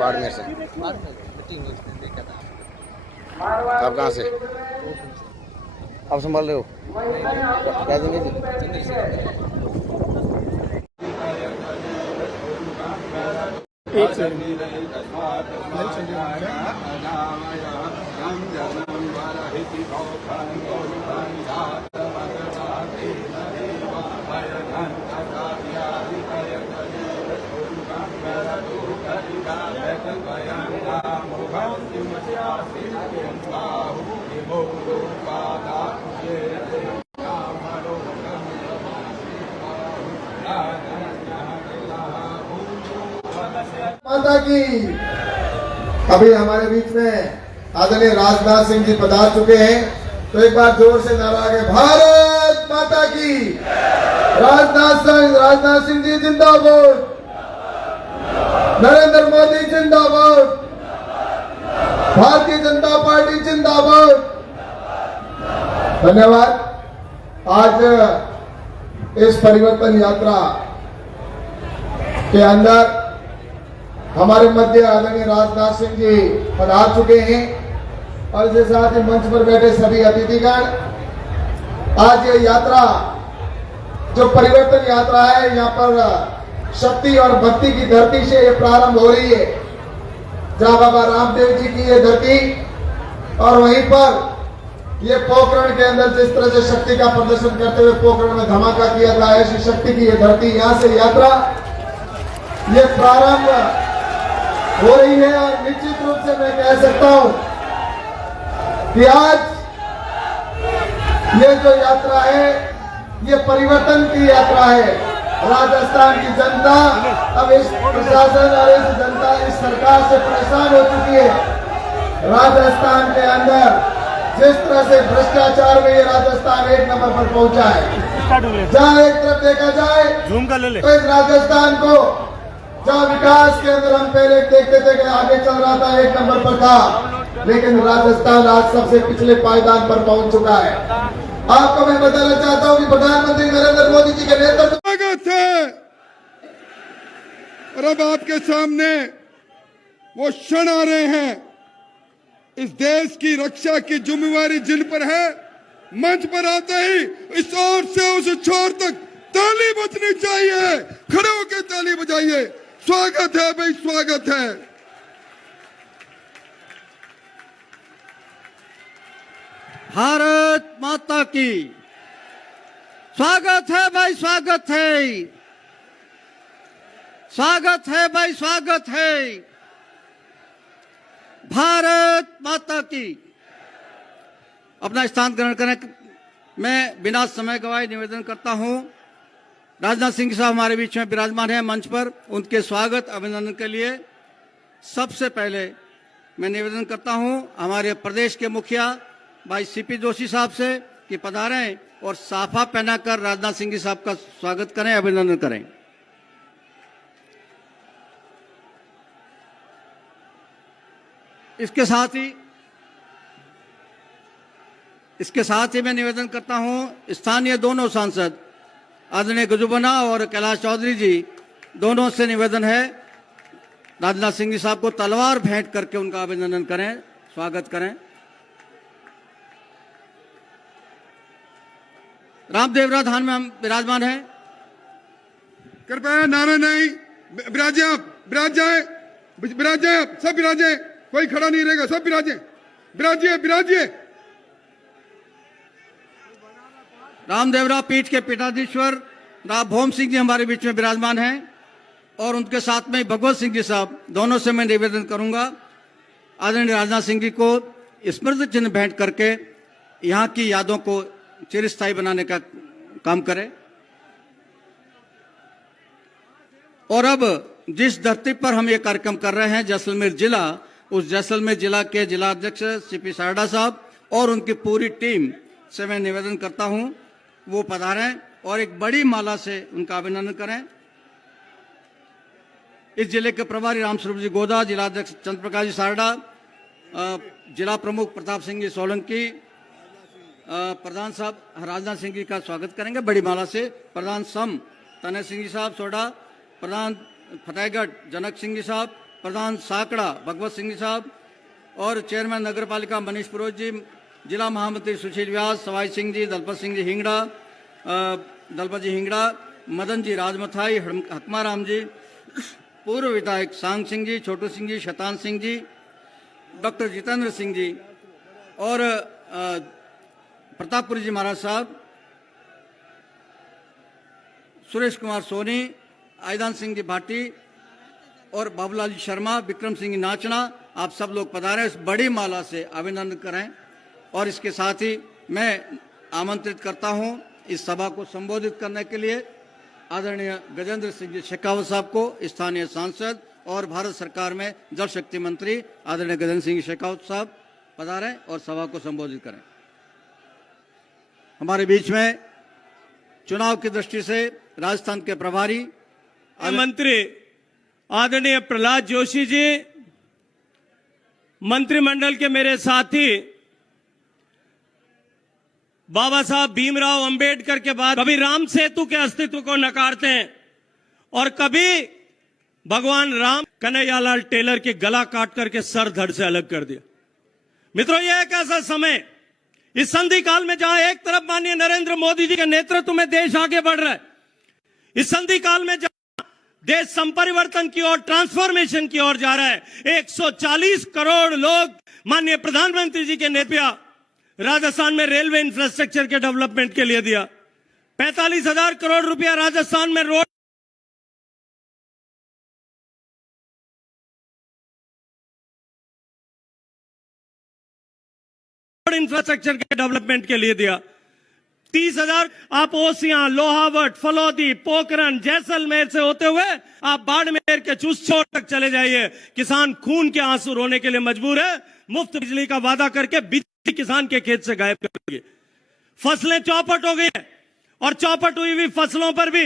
बाड़मेर से। आप कहाँ से? आप संभाल रहे हो क्या देंगे जी? एक सेकंड माता की। अभी हमारे बीच में आदरणीय राजनाथ सिंह जी पधार चुके हैं, तो एक बार जोर से नारा आगे, भारत माता की। राजनाथ सिंह जी जिंदाबाद, नरेंद्र मोदी जिंदाबाद, भारतीय जनता पार्टी जिंदाबाद। धन्यवाद। आज इस परिवर्तन यात्रा के अंदर हमारे मध्य आदरणीय राजनाथ सिंह जी पधार चुके हैं और इसके साथ ही मंच पर बैठे सभी अतिथिगण। आज ये यात्रा जो परिवर्तन यात्रा है, यहाँ पर शक्ति और भक्ति की धरती से ये प्रारंभ हो रही है, जहाँ बाबा रामदेव जी की ये धरती और वहीं पर ये पोखरण के अंदर जिस तरह से शक्ति का प्रदर्शन करते हुए पोखरण में धमाका किया था, ऐसी शक्ति की ये धरती, यहाँ से यात्रा ये प्रारंभ हो रही है। और निश्चित रूप से मैं कह सकता हूं कि आज ये जो यात्रा है, ये परिवर्तन की यात्रा है। राजस्थान की जनता अब इस प्रशासन और इस जनता, इस सरकार से परेशान हो चुकी है। राजस्थान के अंदर जिस तरह से भ्रष्टाचार में ये राजस्थान एक नंबर पर पहुंचा है, जहां एक तरफ देखा जाए तो इस राजस्थान को, जहाँ विकास के अंदर हम पहले देखते थे कि आगे चल रहा था, एक नंबर पर था, लेकिन राजस्थान आज सबसे पिछले पायदान पर पहुंच चुका है। आपको मैं बताना चाहता हूं कि प्रधानमंत्री नरेंद्र मोदी जी के नेतृत्व स्वागत है। और अब आपके सामने वो क्षण आ रहे हैं, इस देश की रक्षा की जिम्मेवारी जिन पर है, मंच पर आते ही इस ओर से उस छोर तक ताली बजनी चाहिए। खड़े होकर ताली बजाइए। स्वागत है भाई, स्वागत है। भारत माता की। स्वागत है भाई, स्वागत है। स्वागत है भाई, स्वागत है। भारत माता की। अपना स्थान ग्रहण करें। मैं बिना समय गवाए निवेदन करता हूं, राजनाथ सिंह साहब हमारे बीच में विराजमान हैं मंच पर, उनके स्वागत अभिनंदन के लिए सबसे पहले मैं निवेदन करता हूं हमारे प्रदेश के मुखिया भाई सीपी जोशी साहब से कि पधारें और साफा पहनाकर राजनाथ सिंह साहब का स्वागत करें, अभिनंदन करें। इसके साथ ही मैं निवेदन करता हूं स्थानीय दोनों सांसद आदरणीय गजुबना और कैलाश चौधरी जी, दोनों से निवेदन है राजनाथ सिंह जी साहब को तलवार भेंट करके उनका अभिनंदन करें, स्वागत करें। रामदेवरा धाम में हम विराजमान हैं। कृपया नारा नहीं, विराजे आप, विराज जाए, सब विराजे, कोई खड़ा नहीं रहेगा, सब विराजे, विराजिए, विराजिए। रामदेवरा पीठ के पीठाधीश्वर राव भौम सिंह जी हमारे बीच में विराजमान हैं और उनके साथ में भगवत सिंह जी साहब, दोनों से मैं निवेदन करूंगा आदरणीय राजनाथ सिंह जी को स्मृति चिन्ह भेंट करके यहाँ की यादों को चिरस्थायी बनाने का काम करें। और अब जिस धरती पर हम ये कार्यक्रम कर रहे हैं, जैसलमेर जिला, उस जैसलमेर जिला के जिलाध्यक्ष सीपी सारडा साहब और उनकी पूरी टीम से मैं निवेदन करता हूं वो पधारें और एक बड़ी माला से उनका अभिनंदन करें। इस जिले के प्रभारी रामस्वरूप जी गोदा, जिलाध्यक्ष चंद्र प्रकाश जी सारडा, जिला प्रमुख प्रताप सिंह जी सोलंकी, प्रधान साहब राजनाथ सिंह जी का स्वागत करेंगे बड़ी माला से। प्रधान सम तने सिंह जी साहब सोडा, प्रधान फतेहगढ़ जनक सिंह जी साहब, प्रधान साकड़ा भगवत सिंह जी साहब और चेयरमैन नगर पालिका मनीष पुरोहित जी, जिला महामंत्री सुशील व्यास, सवाई सिंह जी, दलपत जी हिंगड़ा, मदन जी राजमथाई, हकमाराम जी, पूर्व विधायक सांग सिंह जी, छोटू सिंह जी, शतान सिंह जी, डॉक्टर जितेंद्र सिंह जी और प्रतापपुरी जी महाराज साहब, सुरेश कुमार सोनी, आयदान सिंह जी भाटी और बाबूलाल जी शर्मा, विक्रम सिंह नाचना, आप सब लोग पधारे, इस बड़ी माला से अभिनंदन करें। और इसके साथ ही मैं आमंत्रित करता हूं इस सभा को संबोधित करने के लिए आदरणीय गजेंद्र सिंह जी शेखावत साहब को, स्थानीय सांसद और भारत सरकार में जल शक्ति मंत्री आदरणीय गजेंद्र सिंह शेखावत साहब पधारें और सभा को संबोधित करें। हमारे बीच में चुनाव की दृष्टि से राजस्थान के प्रभारी मंत्री आदरणीय प्रहलाद जोशी जी, मंत्रिमंडल के मेरे साथी, बाबा साहब भीमराव अंबेडकर के बाद कभी राम सेतु के अस्तित्व को नकारते हैं और कभी भगवान राम कन्हैयालाल टेलर के गला काट करके सर धड़ से अलग कर दिया। मित्रों, यह एक ऐसा समय इस संधि काल में जहां एक तरफ माननीय नरेंद्र मोदी जी के नेतृत्व में देश आगे बढ़ रहा है, इस संधि काल में जहां देश संपरिवर्तन की ओर, ट्रांसफॉर्मेशन की ओर जा रहा है, 140 करोड़ लोग माननीय प्रधानमंत्री जी के नेतृत्व राजस्थान में रेलवे इंफ्रास्ट्रक्चर के डेवलपमेंट के लिए दिया, 45,000 करोड़ रुपया राजस्थान में रोड इंफ्रास्ट्रक्चर के डेवलपमेंट के लिए दिया, 30,000 आप ओसियां, लोहावट, फलौदी, पोखरन, जैसलमेर से होते हुए आप बाड़मेर के चूसछोड़ तक चले जाइए। किसान खून के आंसू रोने के लिए मजबूर है। मुफ्त बिजली का वादा करके बिजली किसान के खेत से गायब कर दिए। फसलें चौपट हो गई हैं और चौपट हुई हुई फसलों पर भी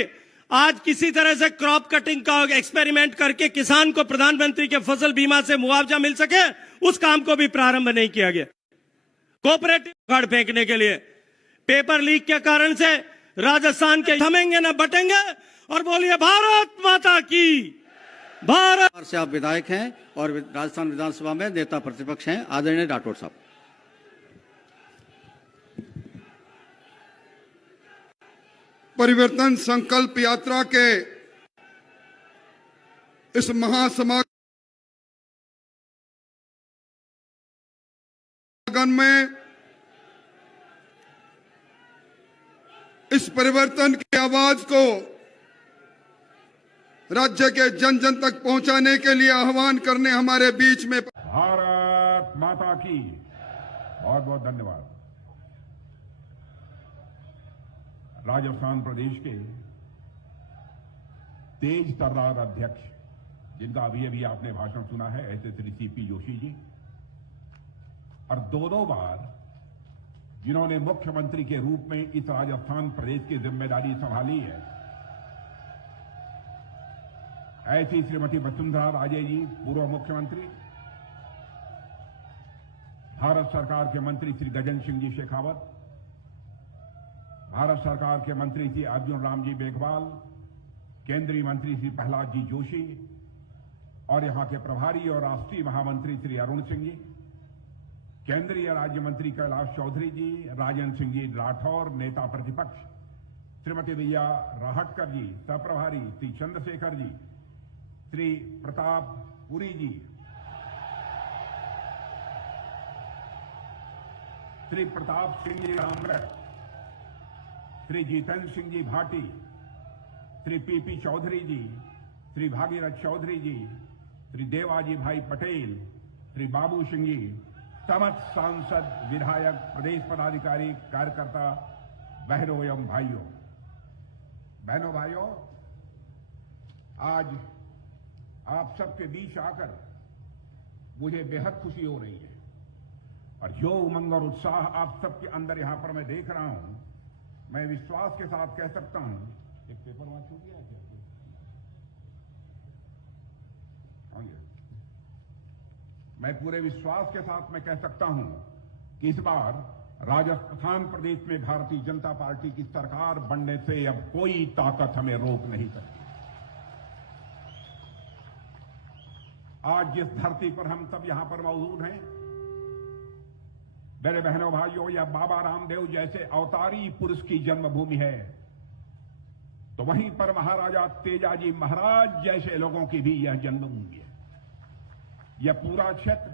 आज किसी तरह से क्रॉप कटिंग का एक्सपेरिमेंट करके किसान को प्रधानमंत्री के फसल बीमा से मुआवजा मिल सके, उस काम को भी प्रारंभ नहीं किया गया। कोऑपरेटिव गाड़ फेंकने के लिए पेपर लीक के कारण से राजस्थान के थमेंगे न बटेंगे और बोलिए भारत माता की। भारत से आप विधायक हैं और राजस्थान विधानसभा में नेता प्रतिपक्ष हैं, आदरणीय राठौड़ साहब। परिवर्तन संकल्प यात्रा के इस महासमागम में इस परिवर्तन की आवाज को राज्य के जन जन तक पहुंचाने के लिए आह्वान करने हमारे बीच में भारत माता की बहुत बहुत धन्यवाद। राजस्थान प्रदेश के तेज तर्रार अध्यक्ष, जिनका अभी अभी आपने भाषण सुना है, ऐसे श्री सीपी जोशी जी, और दो बार जिन्होंने मुख्यमंत्री के रूप में इस राजस्थान प्रदेश की जिम्मेदारी संभाली है, ऐसी श्रीमती वसुंधरा राजे जी, पूर्व मुख्यमंत्री, भारत सरकार के मंत्री श्री गजेंद्र सिंह जी शेखावत, भारत सरकार के मंत्री श्री अर्जुन राम जी मेघवाल, केंद्रीय मंत्री श्री प्रहलाद जी जोशी और यहां के प्रभारी और राष्ट्रीय महामंत्री श्री अरुण सिंह जी, केंद्रीय राज्य मंत्री कैलाश चौधरी जी, राजेंद्र सिंह जी राठौर, नेता प्रतिपक्ष श्रीमती विजया राहटकर जी, सह-प्रभारी श्री चंद्रशेखर जी, श्री प्रताप पुरी जी, श्री प्रताप सिंह जी रामगढ़, श्री जितेंद्र सिंह जी भाटी, श्री पीपी चौधरी जी, श्री भागीरथ चौधरी जी, श्री देवाजी भाई पटेल, श्री बाबू सिंह जी, समस्त सांसद, विधायक, प्रदेश पदाधिकारी, कार्यकर्ता, बहनों एवं भाइयों, आज आप सबके बीच आकर मुझे बेहद खुशी हो रही है और जो उमंग और उत्साह आप सबके अंदर यहां पर मैं देख रहा हूं, मैं विश्वास के साथ कह सकता हूं। एक पेपर वहां छूट गया क्या? मैं पूरे विश्वास के साथ मैं कह सकता हूं कि इस बार राजस्थान प्रदेश में भारतीय जनता पार्टी की सरकार बनने से अब कोई ताकत हमें रोक नहीं सकती। आज जिस धरती पर हम सब यहां पर मौजूद हैं, मेरे बहनों भाइयों, यह बाबा रामदेव जैसे अवतारी पुरुष की जन्मभूमि है, तो वहीं पर महाराजा तेजाजी महाराज जैसे लोगों की भी यह जन्मभूमि है। यह पूरा क्षेत्र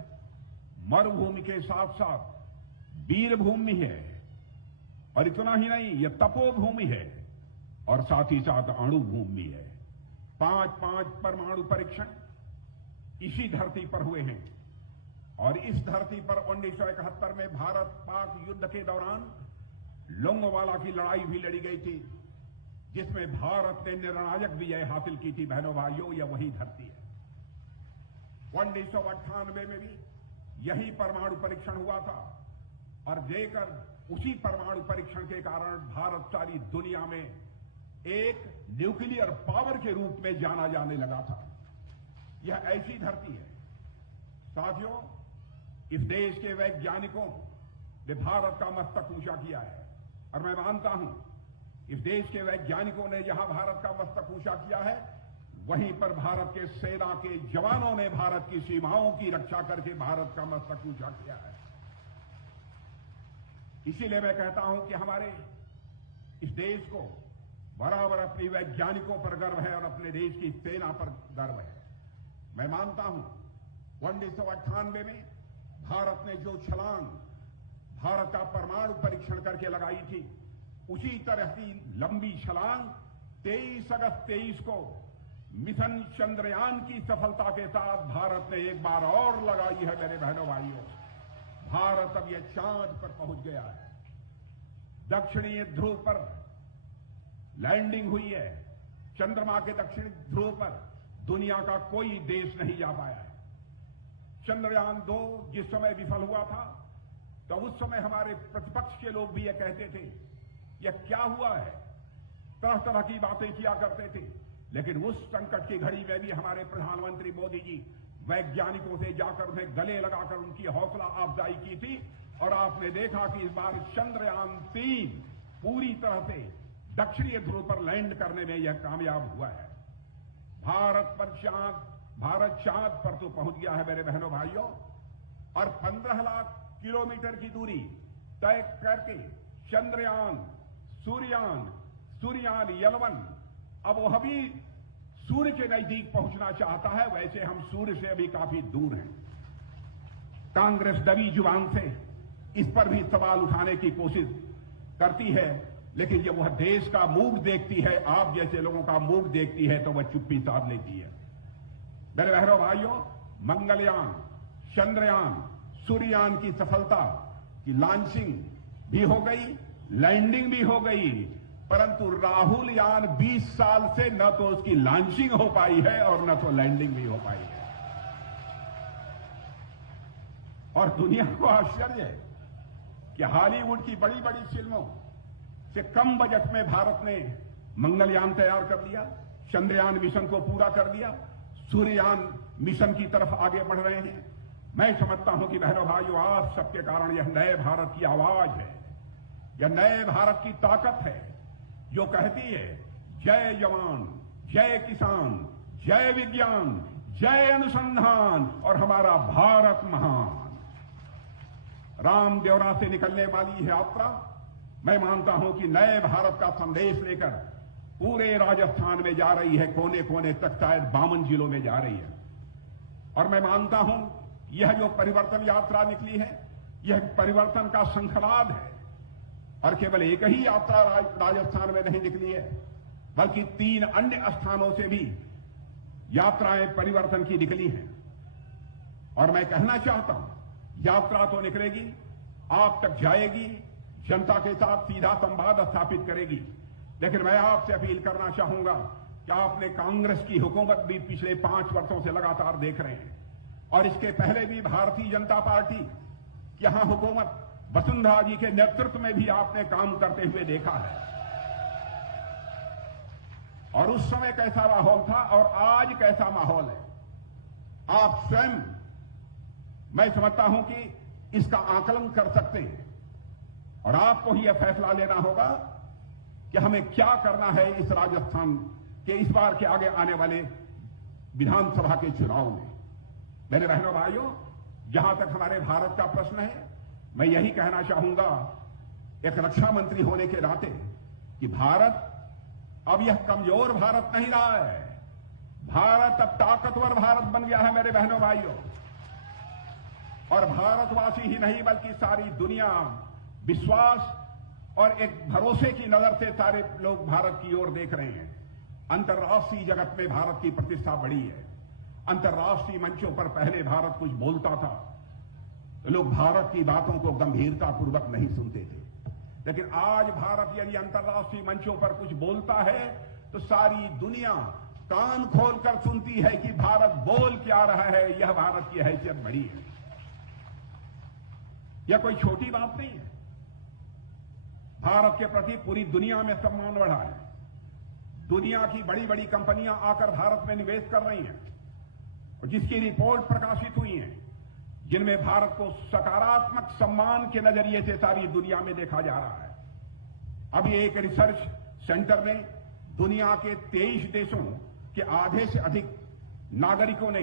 मरुभूमि के साथ साथ वीरभूमि है, और इतना ही नहीं, यह तपोभूमि है और साथ ही साथ अणुभूमि है। 5 परमाणु परीक्षण इसी धरती पर हुए हैं, और इस धरती पर 1971 में भारत पाक युद्ध के दौरान लोंगोवाला की लड़ाई भी लड़ी गई थी, जिसमें भारत ने निर्णायक विजय हासिल की थी। बहनों भाइयों, यह वही धरती है। 1998 में भी यही परमाणु परीक्षण हुआ था, और देकर उसी परमाणु परीक्षण के कारण भारत सारी दुनिया में एक न्यूक्लियर पावर के रूप में जाना जाने लगा था। यह ऐसी धरती है। साथियों, इस देश के वैज्ञानिकों ने भारत का मस्तक ऊंचा किया है, और मैं मानता हूं इस देश के वैज्ञानिकों ने जहां भारत का मस्तक ऊंचा किया है, वहीं पर भारत के सेना के जवानों ने भारत की सीमाओं की रक्षा करके भारत का मस्तक ऊंचा किया है। इसीलिए मैं कहता हूं कि हमारे इस देश को बराबर अपनी वैज्ञानिकों पर गर्व है और अपने देश की सेना पर गर्व है। मैं मानता हूं 1998 में भारत ने जो छलांग भारत का परमाणु परीक्षण करके लगाई थी, उसी तरह की लंबी छलांग 23 अगस्त 23 को मिशन चंद्रयान की सफलता के साथ भारत ने एक बार और लगाई है। मेरे बहनों भाइयों, भारत अब यह चांद पर पहुंच गया है। दक्षिणी ध्रुव पर लैंडिंग हुई है। चंद्रमा के दक्षिणी ध्रुव पर दुनिया का कोई देश नहीं जा पाया है। चंद्रयान 2 जिस समय विफल हुआ था, तो उस समय हमारे प्रतिपक्ष के लोग भी यह कहते थे, यह क्या हुआ है, तरह तरह की बातें किया करते थे। लेकिन उस संकट की घड़ी में भी हमारे प्रधानमंत्री मोदी जी वैज्ञानिकों से जाकर उन्हें गले लगाकर उनकी हौसला अफजाई की थी, और आपने देखा कि इस बार चंद्रयान 3 पूरी तरह से दक्षिणी ध्रुव पर लैंड करने में यह कामयाब हुआ है। भारत चांद पर तो पहुंच गया है मेरे बहनों भाइयों, और 15 लाख किलोमीटर की दूरी तय करके चंद्रयान, सूर्ययान 11 अब वह भी सूर्य के नजदीक पहुंचना चाहता है। वैसे हम सूर्य से अभी काफी दूर हैं। कांग्रेस दबी जुबान से इस पर भी सवाल उठाने की कोशिश करती है, लेकिन जब वह देश का मुख देखती है, आप जैसे लोगों का मुख देखती है, तो वह चुप्पी साध लेती है। मेरे बहनों भाइयों, मंगलयान, चंद्रयान, सूर्ययान की सफलता की लॉन्चिंग भी हो गई, लैंडिंग भी हो गई, परंतु राहुल यान 20 साल से न तो उसकी लॉन्चिंग हो पाई है और न तो लैंडिंग भी हो पाई है। और दुनिया को आश्चर्य है कि हॉलीवुड की बड़ी बड़ी फिल्मों से कम बजट में भारत ने मंगलयान तैयार कर दिया, चंद्रयान मिशन को पूरा कर दिया, सूर्ययान मिशन की तरफ आगे बढ़ रहे हैं। मैं समझता हूं कि बहनों भाइयों, आप सबके कारण यह नए भारत की आवाज है, यह नए भारत की ताकत है, जो कहती है जय जवान, जय किसान, जय विज्ञान, जय अनुसंधान और हमारा भारत महान। रामदेवरा से निकलने वाली यह यात्रा, मैं मानता हूं कि नए भारत का संदेश लेकर पूरे राजस्थान में जा रही है, कोने कोने तक, शायद 52 जिलों में जा रही है। और मैं मानता हूं यह जो परिवर्तन यात्रा निकली है, यह परिवर्तन का शंखनाद है। और केवल एक ही यात्रा राजस्थान में नहीं निकली है, बल्कि 3 अन्य स्थानों से भी यात्राएं परिवर्तन की निकली हैं। और मैं कहना चाहता हूं, यात्रा तो निकलेगी, आप तक जाएगी, जनता के साथ सीधा संवाद स्थापित करेगी, लेकिन मैं आपसे अपील करना चाहूंगा कि आपने कांग्रेस की हुकूमत भी पिछले 5 वर्षों से लगातार देख रहे हैं, और इसके पहले भी भारतीय जनता पार्टी की यहां हुकूमत वसुंधरा जी के नेतृत्व में भी आपने काम करते हुए देखा है। और उस समय कैसा माहौल था और आज कैसा माहौल है, आप स्वयं, मैं समझता हूं कि इसका आकलन कर सकते हैं। और आपको ही यह फैसला लेना होगा कि हमें क्या करना है इस राजस्थान के इस बार के आगे आने वाले विधानसभा के चुनाव में। मेरे बहनों भाइयों, जहां तक हमारे भारत का प्रश्न है, मैं यही कहना चाहूंगा एक रक्षा मंत्री होने के नाते कि भारत अब यह कमजोर भारत नहीं रहा है। भारत अब ताकतवर भारत बन गया है मेरे बहनों भाइयों। और भारतवासी ही नहीं बल्कि सारी दुनिया विश्वास और एक भरोसे की नजर से सारे लोग भारत की ओर देख रहे हैं। अंतर्राष्ट्रीय जगत में भारत की प्रतिष्ठा बढ़ी है। अंतर्राष्ट्रीय मंचों पर पहले भारत कुछ बोलता था तो लोग भारत की बातों को गंभीरतापूर्वक नहीं सुनते थे, लेकिन आज भारत यदि अंतर्राष्ट्रीय मंचों पर कुछ बोलता है तो सारी दुनिया कान खोलकर सुनती है कि भारत बोल क्या रहा है। यह भारत की हैसियत बढ़ी है। यह कोई छोटी बात नहीं है। भारत के प्रति पूरी दुनिया में सम्मान बढ़ा है। दुनिया की बड़ी बड़ी कंपनियां आकर भारत में निवेश कर रही हैं और जिसकी रिपोर्ट प्रकाशित हुई है, जिनमें भारत को सकारात्मक सम्मान के नजरिए से सारी दुनिया में देखा जा रहा है। अभी एक रिसर्च सेंटर ने दुनिया के 23 देशों के आधे से अधिक नागरिकों ने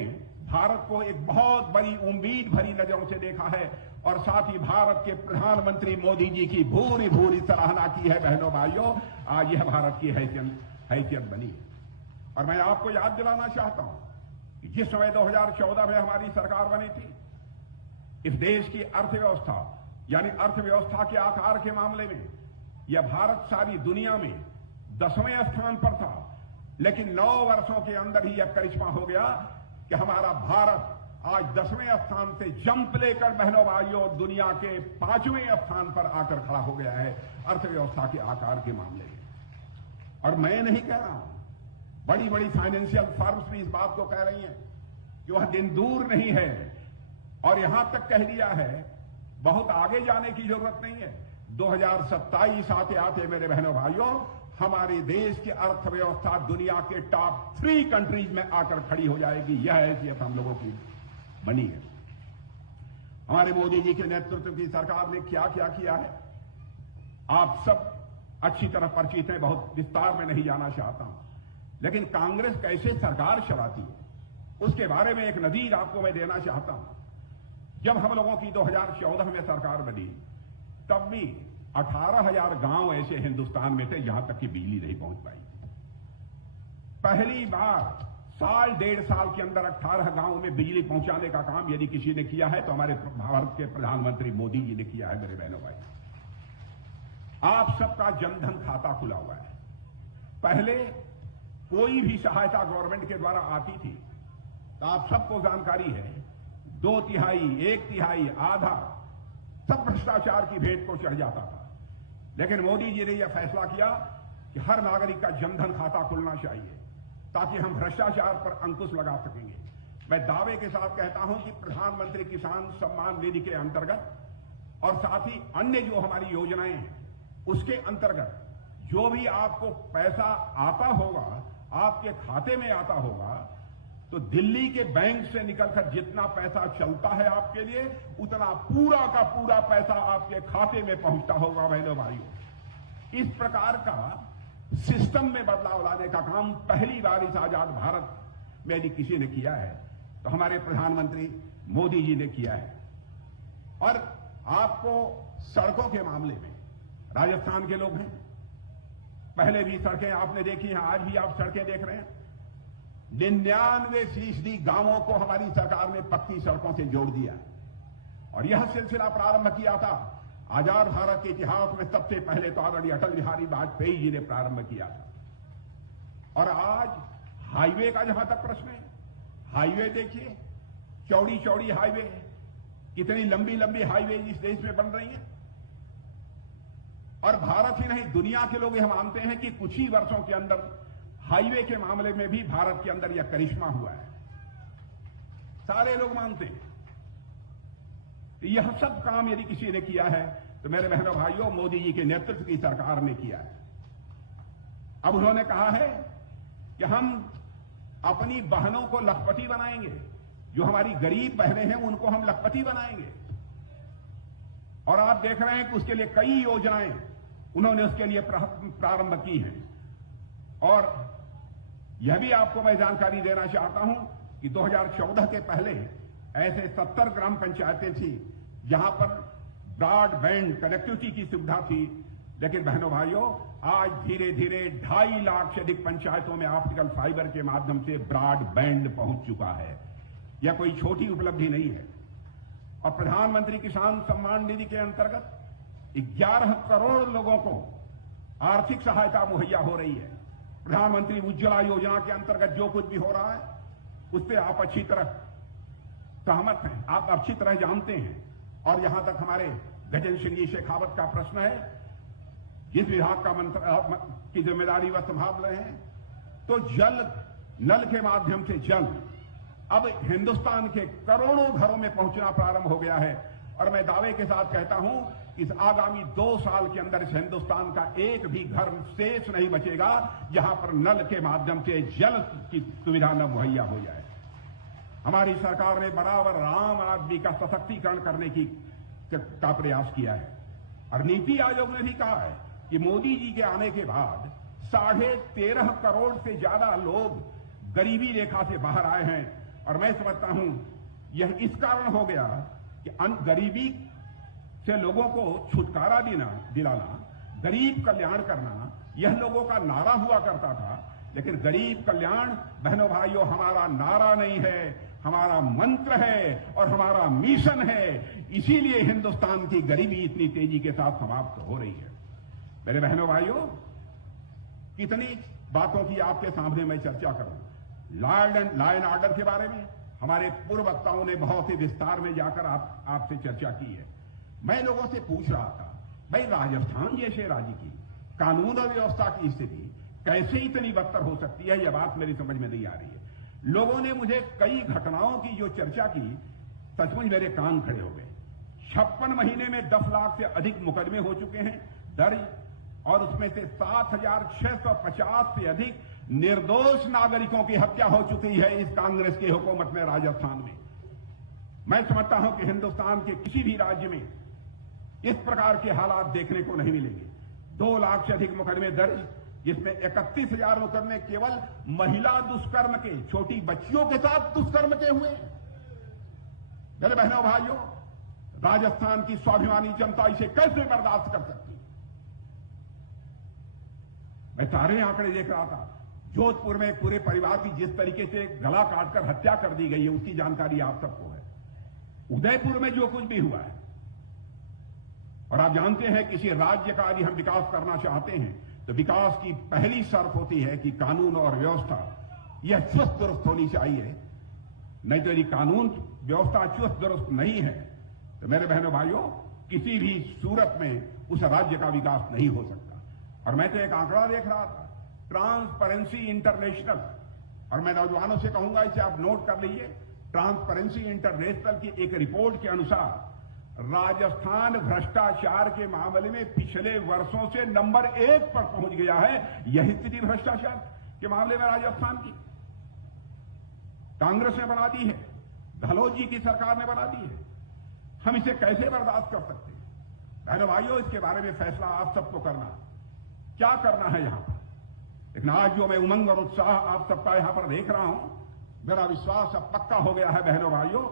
भारत को एक बहुत बड़ी उम्मीद भरी नजरों से देखा है और साथ ही भारत के प्रधानमंत्री मोदी जी की भूरी भूरी सराहना की है। बहनों भाइयों, आज यह भारत की हैसियत बनी है। और मैं आपको याद दिलाना चाहता हूं कि जिस समय 2014 में हमारी सरकार बनी थी, इस देश की अर्थव्यवस्था यानी अर्थव्यवस्था के आकार के मामले में यह भारत सारी दुनिया में 10वें स्थान पर था, लेकिन 9 वर्षों के अंदर ही यह करिश्मा हो गया कि हमारा भारत आज 10वें स्थान से जंप लेकर बहनों भाइयों दुनिया के 5वें स्थान पर आकर खड़ा हो गया है अर्थव्यवस्था के आकार के मामले में। और मैं नहीं कह रहा हूं, बड़ी बड़ी फाइनेंशियल फर्म्स भी इस बात को कह रही हैं कि वह दिन दूर नहीं है और यहां तक कह दिया है बहुत आगे जाने की जरूरत नहीं है। 2027 आते आते मेरे बहनों भाइयों हमारे देश की अर्थव्यवस्था दुनिया के टॉप 3 कंट्रीज में आकर खड़ी हो जाएगी। यह हैसियत हम लोगों की बनी है। हमारे मोदी जी के नेतृत्व की सरकार ने क्या क्या किया है आप सब अच्छी तरह परिचित हैं, बहुत विस्तार में नहीं जाना चाहता हूं, लेकिन कांग्रेस कैसे सरकार चलाती है उसके बारे में एक नजीर आपको मैं देना चाहता हूं। जब हम लोगों की 2014 में सरकार बनी तब भी 18,000 गांव ऐसे हिंदुस्तान में थे जहां तक कि बिजली नहीं पहुंच पाई। पहली बार साल 1.5 साल के अंदर 18 गांवों में बिजली पहुंचाने का काम यदि किसी ने किया है तो हमारे भारत के प्रधानमंत्री मोदी जी ने किया है। मेरे बहनों भाई, आप सबका जनधन खाता खुला हुआ है। पहले कोई भी सहायता गवर्नमेंट के द्वारा आती थी तो आप सबको जानकारी है 2/3, 1/3, आधा सब भ्रष्टाचार की भेंट को चढ़ जाता था। लेकिन मोदी जी ने यह फैसला किया कि हर नागरिक का जनधन खाता खुलना चाहिए ताकि हम भ्रष्टाचार पर अंकुश लगा सकेंगे। मैं दावे के साथ कहता हूं कि प्रधानमंत्री किसान सम्मान निधि के अंतर्गत और साथ ही अन्य जो हमारी योजनाएं हैं उसके अंतर्गत जो भी आपको पैसा आता होगा, आपके खाते में आता होगा, तो दिल्ली के बैंक से निकलकर जितना पैसा चलता है आपके लिए उतना पूरा का पूरा पैसा आपके खाते में पहुंचता होगा। बहनों भाइयों, इस प्रकार का सिस्टम में बदलाव लाने का काम पहली बार इस आजाद भारत में यदि किसी ने किया है तो हमारे प्रधानमंत्री मोदी जी ने किया है। और आपको सड़कों के मामले में राजस्थान के लोग हैं, पहले भी सड़कें आपने देखी हैं, आज भी आप सड़कें देख रहे हैं। 99% गांवों को हमारी सरकार ने पक्की सड़कों से जोड़ दिया है और यह सिलसिला प्रारंभ किया था आजाद भारत के इतिहास में सबसे पहले तो आदरणीय अटल बिहारी वाजपेयी जी ने प्रारंभ किया था। और आज हाईवे का जहां तक प्रश्न है, हाईवे देखिए, चौड़ी चौड़ी हाईवे, कितनी लंबी लंबी हाईवे इस देश में बन रही है। और भारत ही नहीं, दुनिया के लोग यह मानते हैं कि कुछ ही वर्षों के अंदर हाईवे के मामले में भी भारत के अंदर यह करिश्मा हुआ है। सारे लोग मानते हैं। यह सब काम यदि किसी ने किया है तो मेरे बहनों भाइयों मोदी जी के नेतृत्व की सरकार ने किया है। अब उन्होंने कहा है कि हम अपनी बहनों को लखपति बनाएंगे, जो हमारी गरीब बहनें हैं उनको हम लखपति बनाएंगे। और आप देख रहे हैं कि उसके लिए कई योजनाएं उन्होंने उसके लिए प्रारंभ की हैं। और यह भी आपको मैं जानकारी देना चाहता हूं कि 2014 के पहले ऐसे 70 ग्राम पंचायतें थी जहां पर ब्रॉडबैंड कनेक्टिविटी की सुविधा थी। लेकिन बहनों भाइयों, आज धीरे धीरे 2.5 लाख से अधिक पंचायतों में ऑप्टिकल फाइबर के माध्यम से ब्रॉडबैंड पहुंच चुका है। यह कोई छोटी उपलब्धि नहीं है। और प्रधानमंत्री किसान सम्मान निधि के अंतर्गत 11 करोड़ लोगों को आर्थिक सहायता मुहैया हो रही है। प्रधानमंत्री उज्ज्वला योजना के अंतर्गत जो कुछ भी हो रहा है उससे आप अच्छी तरह सहमत हैं, आप अच्छी तरह जानते हैं। और यहां तक हमारे गजेंद्र सिंह जी शेखावत का प्रश्न है, जिस विभाग का की जिम्मेदारी वह संभाल रहे हैं, तो जल नल के माध्यम से जल अब हिंदुस्तान के करोड़ों घरों में पहुंचना प्रारंभ हो गया है। और मैं दावे के साथ कहता हूं, इस आगामी 2 साल के अंदर इस हिंदुस्तान का एक भी घर शेष नहीं बचेगा जहां पर नल के माध्यम से जल की सुविधा न मुहैया हो जाए। हमारी सरकार ने बराबर आम आदमी का सशक्तिकरण करने का प्रयास किया है। और नीति आयोग ने भी कहा है कि मोदी जी के आने के बाद 13.5 करोड़ से ज्यादा लोग गरीबी रेखा से बाहर आए हैं। और मैं समझता हूं यह इस कारण हो गया कि गरीबी से लोगों को छुटकारा दिलाना, गरीब कल्याण करना, यह लोगों का नारा हुआ करता था। लेकिन गरीब कल्याण बहनों भाइयों हमारा नारा नहीं है, हमारा मंत्र है और हमारा मिशन है। इसीलिए हिंदुस्तान की गरीबी इतनी तेजी के साथ समाप्त हो रही है। मेरे बहनों भाइयों, कितनी बातों की आपके सामने मैं चर्चा करूं। लॉ एंड ऑर्डर के बारे में हमारे पूर्व वक्ताओं ने बहुत ही विस्तार में जाकर आपसे चर्चा की है। मैं लोगों से पूछ रहा था, भाई राजस्थान जैसे राज्य की कानून और व्यवस्था की स्थिति कैसे इतनी बदतर हो सकती है, यह बात मेरी समझ में नहीं आ रही है। लोगों ने मुझे कई घटनाओं की जो चर्चा की, सचमुच मेरे कान खड़े हो गए। 56 महीने में 10 लाख से अधिक मुकदमे हो चुके हैं दर्ज, और उसमें से 7,650 से अधिक निर्दोष नागरिकों की हत्या हो चुकी है इस कांग्रेस की हुकूमत में राजस्थान में। मैं समझता हूं कि हिंदुस्तान के किसी भी राज्य में इस प्रकार के हालात देखने को नहीं मिलेंगे। 2 लाख से अधिक मुकदमे दर्ज, जिसमें 31,000 मुकदमे केवल महिला दुष्कर्म के, छोटी बच्चियों के साथ दुष्कर्म के हुए। मेरे बहनों भाइयों, राजस्थान की स्वाभिमानी जनता इसे कैसे बर्दाश्त कर सकती? मैं सारे आंकड़े देख रहा था। जोधपुर में पूरे परिवार की जिस तरीके से गला काटकर हत्या कर दी गई है, उसकी जानकारी आप सबको है। उदयपुर में जो कुछ भी हुआ है, और आप जानते हैं किसी राज्य का यदि हम विकास करना चाहते हैं तो विकास की पहली शर्त होती है कि कानून और व्यवस्था यह चुस्त दुरुस्त होनी चाहिए। नहीं तो यदि कानून व्यवस्था चुस्त दुरुस्त नहीं है तो मेरे बहनों भाइयों, किसी भी सूरत में उस राज्य का विकास नहीं हो सकता। और मैं तो एक आंकड़ा देख रहा था, ट्रांसपेरेंसी इंटरनेशनल, और मैं नौजवानों से कहूंगा इसे आप नोट कर लीजिए। ट्रांसपेरेंसी इंटरनेशनल की एक रिपोर्ट के अनुसार राजस्थान भ्रष्टाचार के मामले में पिछले वर्षों से नंबर 1 पर पहुंच गया है। यही स्थिति भ्रष्टाचार के मामले में राजस्थान की कांग्रेस ने बना दी है, गहलोत जी की सरकार ने बना दी है। हम इसे कैसे बर्दाश्त कर सकते हैं? बहनों भाइयों, इसके बारे में फैसला आप सबको करना, क्या करना है यहां पर। लेकिन आज जो मैं उमंग और उत्साह आप सबका यहां पर देख रहा हूं, मेरा विश्वास अब पक्का हो गया है बहनों भाइयों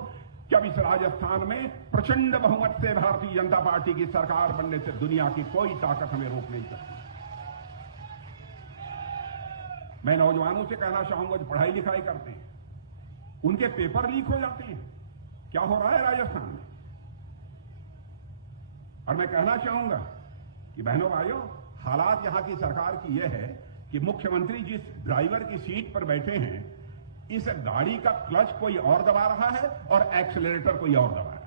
कि अब इस राजस्थान में प्रचंड बहुमत से भारतीय जनता पार्टी की सरकार बनने से दुनिया की कोई ताकत हमें रोक नहीं सकती। मैं नौजवानों से कहना चाहूंगा जो पढ़ाई लिखाई करते हैं, उनके पेपर लीक हो जाते हैं। क्या हो रहा है राजस्थान में? और मैं कहना चाहूंगा कि बहनों भाइयों, हालात यहां की सरकार की यह है कि मुख्यमंत्री जिस ड्राइवर की सीट पर बैठे हैं, इस गाड़ी का क्लच कोई और दबा रहा है और एक्सेलरेटर कोई और दबा रहा है।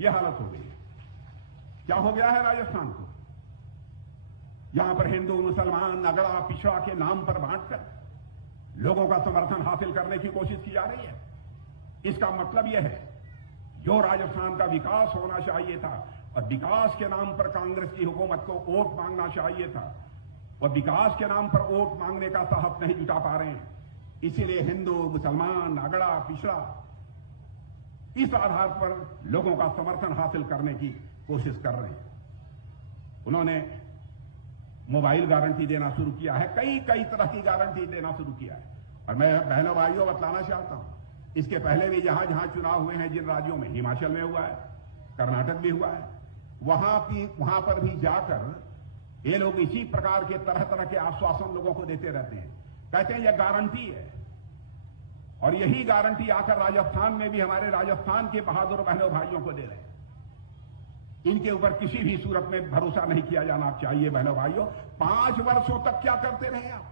यह हालत हो गई है। क्या हो गया है राजस्थान को? यहां पर हिंदू मुसलमान अगड़ा पिछड़ा के नाम पर बांटकर लोगों का समर्थन हासिल करने की कोशिश की जा रही है। इसका मतलब यह है, जो राजस्थान का विकास होना चाहिए था और विकास के नाम पर कांग्रेस की हुकूमत को वोट मांगना चाहिए था, और विकास के नाम पर वोट मांगने का साहस नहीं जुटा पा रहे हैं। इसीलिए हिंदू मुसलमान अगड़ा पिछड़ा इस आधार पर लोगों का समर्थन हासिल करने की कोशिश कर रहे हैं। उन्होंने मोबाइल गारंटी देना शुरू किया है, कई तरह की गारंटी देना शुरू किया है। और मैं बहनों भाइयों बतलाना चाहता हूं, इसके पहले भी जहां जहां चुनाव हुए हैं जिन राज्यों में, हिमाचल में हुआ है, कर्नाटक भी हुआ है, वहां पर भी जाकर ये लोग इसी प्रकार के तरह तरह के आश्वासन लोगों को देते रहते हैं। कहते हैं यह गारंटी है, और यही गारंटी आकर राजस्थान में भी हमारे राजस्थान के बहादुर बहनों भाइयों को दे रहे हैं। इनके ऊपर किसी भी सूरत में भरोसा नहीं किया जाना चाहिए बहनों भाइयों। 5 वर्षों तक क्या करते रहे आप?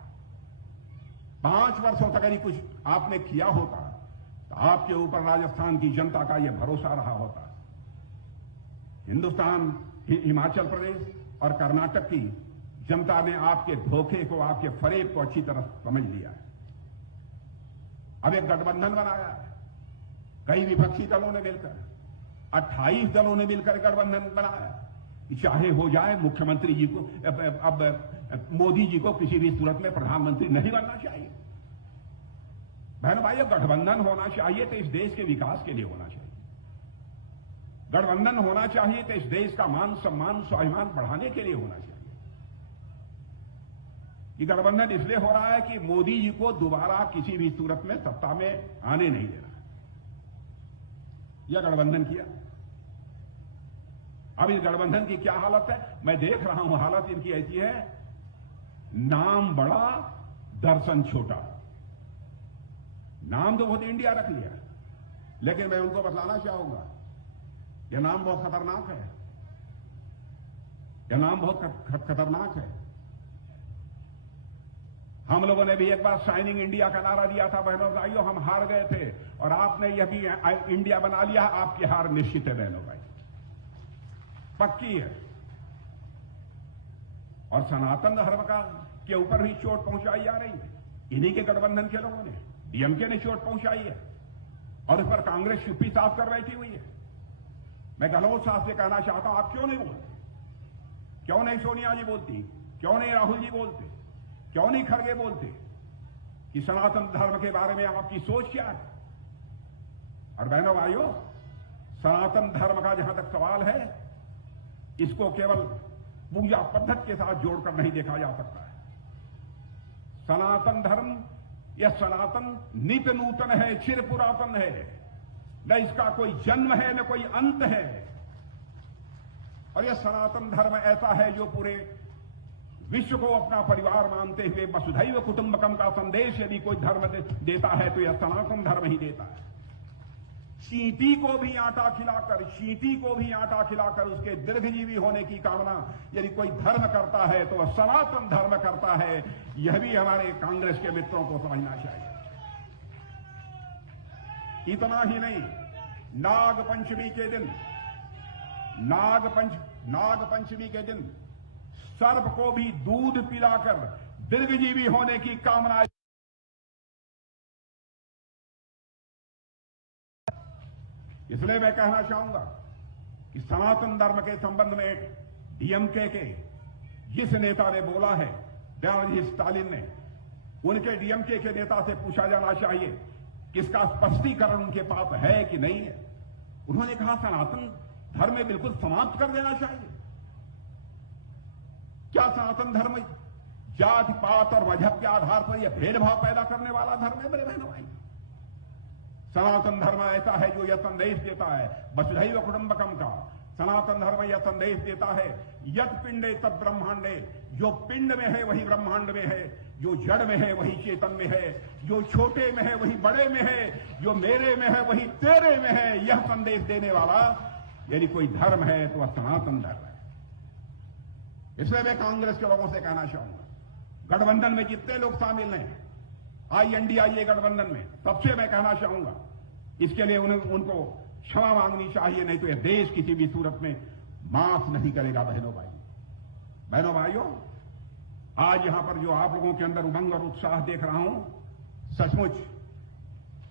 5 वर्षों तक यदि कुछ आपने किया होता तो आपके ऊपर राजस्थान की जनता का यह भरोसा रहा होता। हिंदुस्तान, हिमाचल प्रदेश और कर्नाटक की जनता ने आपके धोखे को, आपके फरेब को अच्छी तरह समझ लिया है। अब एक गठबंधन बनाया है, कई विपक्षी दलों ने मिलकर, 28 दलों ने मिलकर गठबंधन बनाया कि चाहे हो जाए, मुख्यमंत्री जी को, अब मोदी जी को किसी भी सूरत में प्रधानमंत्री नहीं बनना चाहिए। बहनों भाइयों, गठबंधन होना चाहिए तो इस देश के विकास के लिए होना चाहिए। गठबंधन होना चाहिए तो इस देश का मान सम्मान स्वाभिमान बढ़ाने के लिए होना चाहिए। ये गठबंधन इसलिए हो रहा है कि मोदी जी को दोबारा किसी भी सूरत में सत्ता में आने नहीं दे रहा। यह गठबंधन किया। अब इस गठबंधन की क्या हालत है मैं देख रहा हूं। हालत इनकी ऐसी है, नाम बड़ा दर्शन छोटा। नाम तो बहुत इंडिया रख लिया, लेकिन मैं उनको बतलाना चाहूंगा यह नाम बहुत खतरनाक है। यह नाम बहुत खतरनाक है। हम लोगों ने भी एक बार शाइनिंग इंडिया का नारा दिया था बहनों भाइयों, हम हार गए थे, और आपने यह भी इंडिया बना लिया। आपकी हार निश्चित है बहनों भाई, पक्की है। और सनातन धर्म का के ऊपर भी चोट पहुंचाई जा रही है। इन्हीं के गठबंधन के लोगों ने, डीएमके ने चोट पहुंचाई है, और इस पर कांग्रेस चुप्पी साफ कर बैठी हुई है। मैं गहलोत साहब से कहना चाहता हूं, आप क्यों नहीं बोलते? क्यों नहीं सोनिया जी बोलती? क्यों नहीं राहुल जी बोलते? क्यों नहीं खड़गे बोलते कि सनातन धर्म के बारे में आपकी सोच क्या है? और बहनों भाइयों, सनातन धर्म का जहां तक सवाल है, इसको केवल पूजा पद्धति के साथ जोड़कर नहीं देखा जा सकता है। सनातन धर्म, यह सनातन नित्य नूतन है, चिर पुरातन है, न इसका कोई जन्म है न कोई अंत है। और यह सनातन धर्म ऐसा है जो पूरे विश्व को अपना परिवार मानते हुए वसुधैव कुटुंबकम का संदेश यदि कोई धर्म देता है तो यह सनातन धर्म ही देता है। चींटी को भी आटा खिलाकर उसके दीर्घजीवी होने की कामना यदि कोई धर्म करता है तो वह सनातन धर्म करता है। यह भी हमारे कांग्रेस के मित्रों को समझना चाहिए। इतना ही नहीं, नाग पंचमी के दिन सर्प को भी दूध पिलाकर दीर्घजीवी होने की कामना। इसलिए मैं कहना चाहूंगा कि सनातन धर्म के संबंध में डीएमके के जिस नेता ने बोला है, दयानिधि स्टालिन ने, उनके डीएमके के नेता से पूछा जाना चाहिए कि इसका स्पष्टीकरण उनके पास है कि नहीं है। उन्होंने कहा सनातन धर्म में बिल्कुल समाप्त कर देना चाहिए। क्या सनातन धर्म जाति पात और मजहब के आधार पर यह भेदभाव पैदा करने वाला धर्म है? मेरे बहनों भाई, सनातन धर्म ऐसा है जो यह संदेश देता है वसुधैव कुटुंबकम का। सनातन धर्म यह संदेश देता है यत् पिंडे तत् ब्रह्मांडे, जो पिंड में है वही ब्रह्मांड में है, जो जड़ में है वही चेतन में है, जो छोटे में है वही बड़े में है, जो मेरे में है वही तेरे में है। यह संदेश देने वाला यदि कोई धर्म है तो वह सनातन धर्म है। इसलिए मैं कांग्रेस के लोगों से कहना चाहूंगा, गठबंधन में जितने लोग शामिल हैं, INDIA गठबंधन में, सबसे मैं कहना चाहूंगा इसके लिए उनको क्षमा मांगनी चाहिए, नहीं तो यह देश किसी भी सूरत में माफ नहीं करेगा। बहनों भाइयों, आज यहां पर जो आप लोगों के अंदर उमंग और उत्साह देख रहा हूं, सचमुच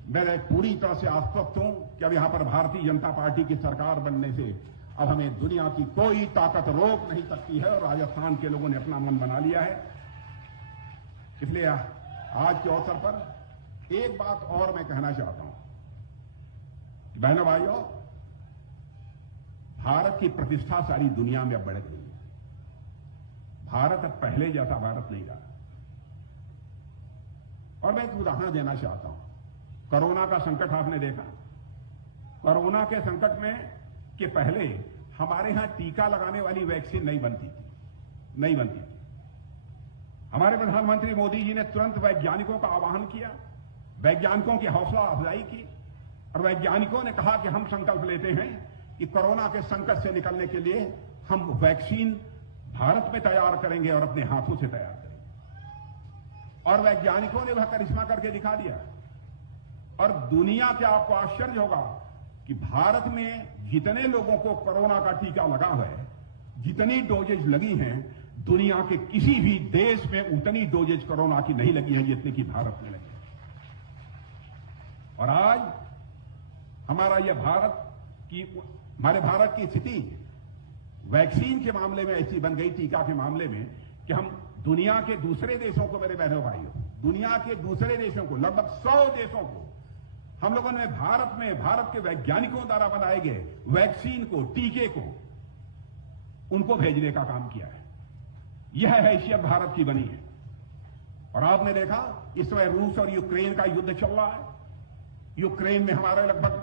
मैं पूरी तरह से आश्वस्त हूं कि अब यहां पर भारतीय जनता पार्टी की सरकार बनने से अब हमें दुनिया की कोई ताकत रोक नहीं सकती है, और राजस्थान के लोगों ने अपना मन बना लिया है। इसलिए आज के अवसर पर एक बात और मैं कहना चाहता हूं, बहनों भाइयों, भारत की प्रतिष्ठा सारी दुनिया में अब बढ़ गई है। भारत अब पहले जैसा भारत नहीं रहा। और मैं एक उदाहरण देना चाहता हूं। कोरोना का संकट आपने देखा। कोरोना के संकट में के पहले हमारे यहां टीका लगाने वाली वैक्सीन नहीं बनती थी। हमारे प्रधानमंत्री मोदी जी ने तुरंत वैज्ञानिकों का आह्वान किया, वैज्ञानिकों की हौसला अफजाई की और वैज्ञानिकों ने कहा कि हम संकल्प लेते हैं कि कोरोना के संकट से निकलने के लिए हम वैक्सीन भारत में तैयार करेंगे और अपने हाथों से तैयार करेंगे। और वैज्ञानिकों ने वह करिश्मा करके दिखा दिया। और दुनिया के आपको आश्चर्य होगा कि भारत में जितने लोगों को कोरोना का टीका लगा है, जितनी डोजेज लगी हैं, दुनिया के किसी भी देश में उतनी डोजेज कोरोना की नहीं लगी है जितनी कि भारत में लगी है। और आज हमारे भारत की स्थिति वैक्सीन के मामले में ऐसी बन गई, टीका के मामले में, कि हम दुनिया के दूसरे देशों को, मेरे बहनों भाइयों, दुनिया के दूसरे देशों को, लगभग 100 देशों को हम लोगों ने भारत के वैज्ञानिकों द्वारा बनाए गए वैक्सीन को, टीके को, उनको भेजने का काम किया है। यह हैसियत भारत की बनी है। और आपने देखा इस समय रूस और यूक्रेन का युद्ध चल रहा है। यूक्रेन में हमारे लगभग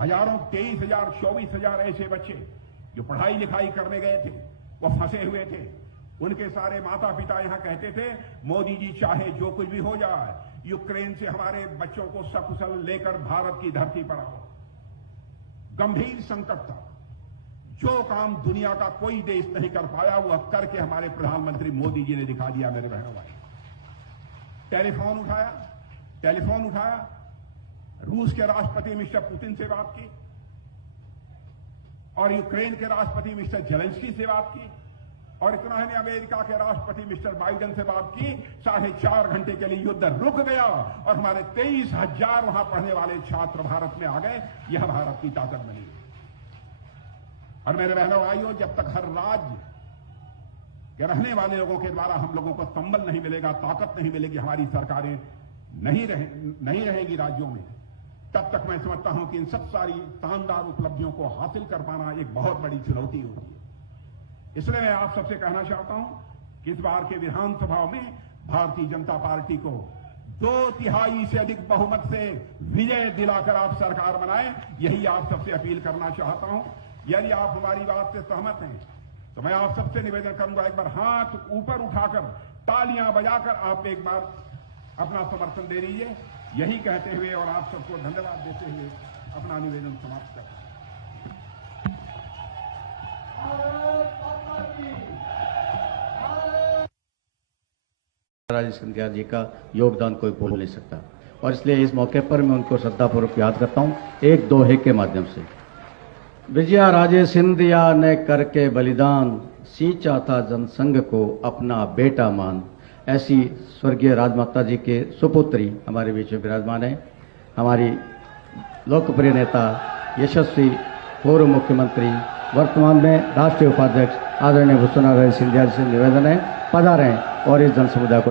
हजारों, 23,000, 24,000 ऐसे बच्चे जो पढ़ाई लिखाई करने गए थे, वो फंसे हुए थे। उनके सारे माता पिता यहां कहते थे, मोदी जी चाहे जो कुछ भी हो जाए, यूक्रेन से हमारे बच्चों को सकुशल लेकर भारत की धरती पर आओ। गंभीर संकट था। जो काम दुनिया का कोई देश नहीं कर पाया, वह करके हमारे प्रधानमंत्री मोदी जी ने दिखा दिया। मेरे बहनों भाई, टेलीफोन उठाया, रूस के राष्ट्रपति मिस्टर पुतिन से बात की और यूक्रेन के राष्ट्रपति मिस्टर जेलेंस्की से बात की, और इतना ही अमेरिका के राष्ट्रपति मिस्टर बाइडेन से बात की। 4.5 घंटे के लिए युद्ध रुक गया और हमारे 23,000 वहां पढ़ने वाले छात्र भारत में आ गए। यह भारत की ताकत बनी। और मेरे बहनों भाइयों, जब तक हर राज्य के रहने वाले लोगों के द्वारा हम लोगों को संबल नहीं मिलेगा, ताकत नहीं मिलेगी, हमारी सरकारें नहीं रहेगी राज्यों में, तब तक मैं समझता हूं कि इन सब सारी शानदार उपलब्धियों को हासिल कर पाना एक बहुत बड़ी चुनौती होगी। इसलिए मैं आप सबसे कहना चाहता हूं कि इस बार के विधानसभा में भारतीय जनता पार्टी को 2/3 से अधिक बहुमत से विजय दिलाकर आप सरकार बनाएं, यही आप सबसे अपील करना चाहता हूं। यदि आप हमारी बात से सहमत हैं तो मैं आप सबसे निवेदन करूंगा, एक बार हाथ ऊपर उठाकर, तालियां बजाकर आप एक बार अपना समर्थन दे दीजिए। यही कहते हुए और आप सबको धन्यवाद देते हुए अपना निवेदन समाप्त करता हूं। राजेश सिंधिया जी का योगदान कोई भूल नहीं सकता, और इसलिए इस मौके पर मैं उनको श्रद्धापूर्वक याद करता हूं एक दोहे के माध्यम से। विजया राजे सिंधिया ने करके बलिदान, सींचा था जनसंघ को अपना बेटा मान। ऐसी स्वर्गीय राजमाता जी के सुपुत्री हमारे बीच में विराजमान है। हमारी लोकप्रिय नेता, यशस्वी पूर्व मुख्यमंत्री, वर्तमान में राष्ट्रीय उपाध्यक्ष आदरणीय भूषण सिंधिया जी से निवेदन है, पधारें और इस जन समुदाय को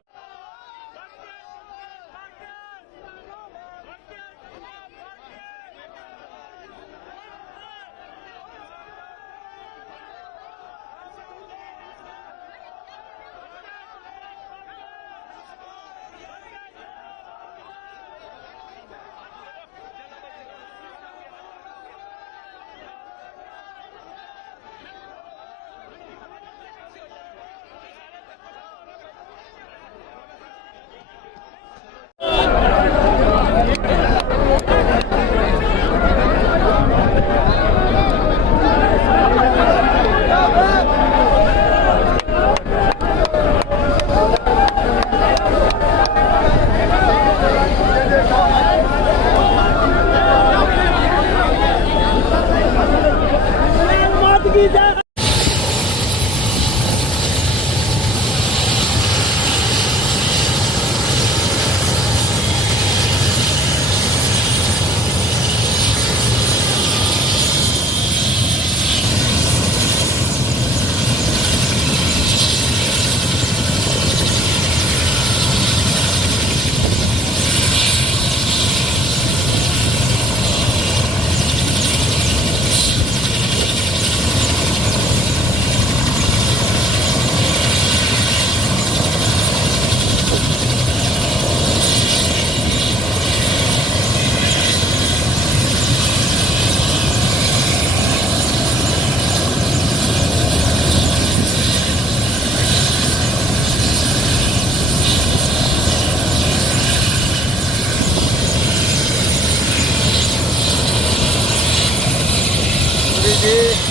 जी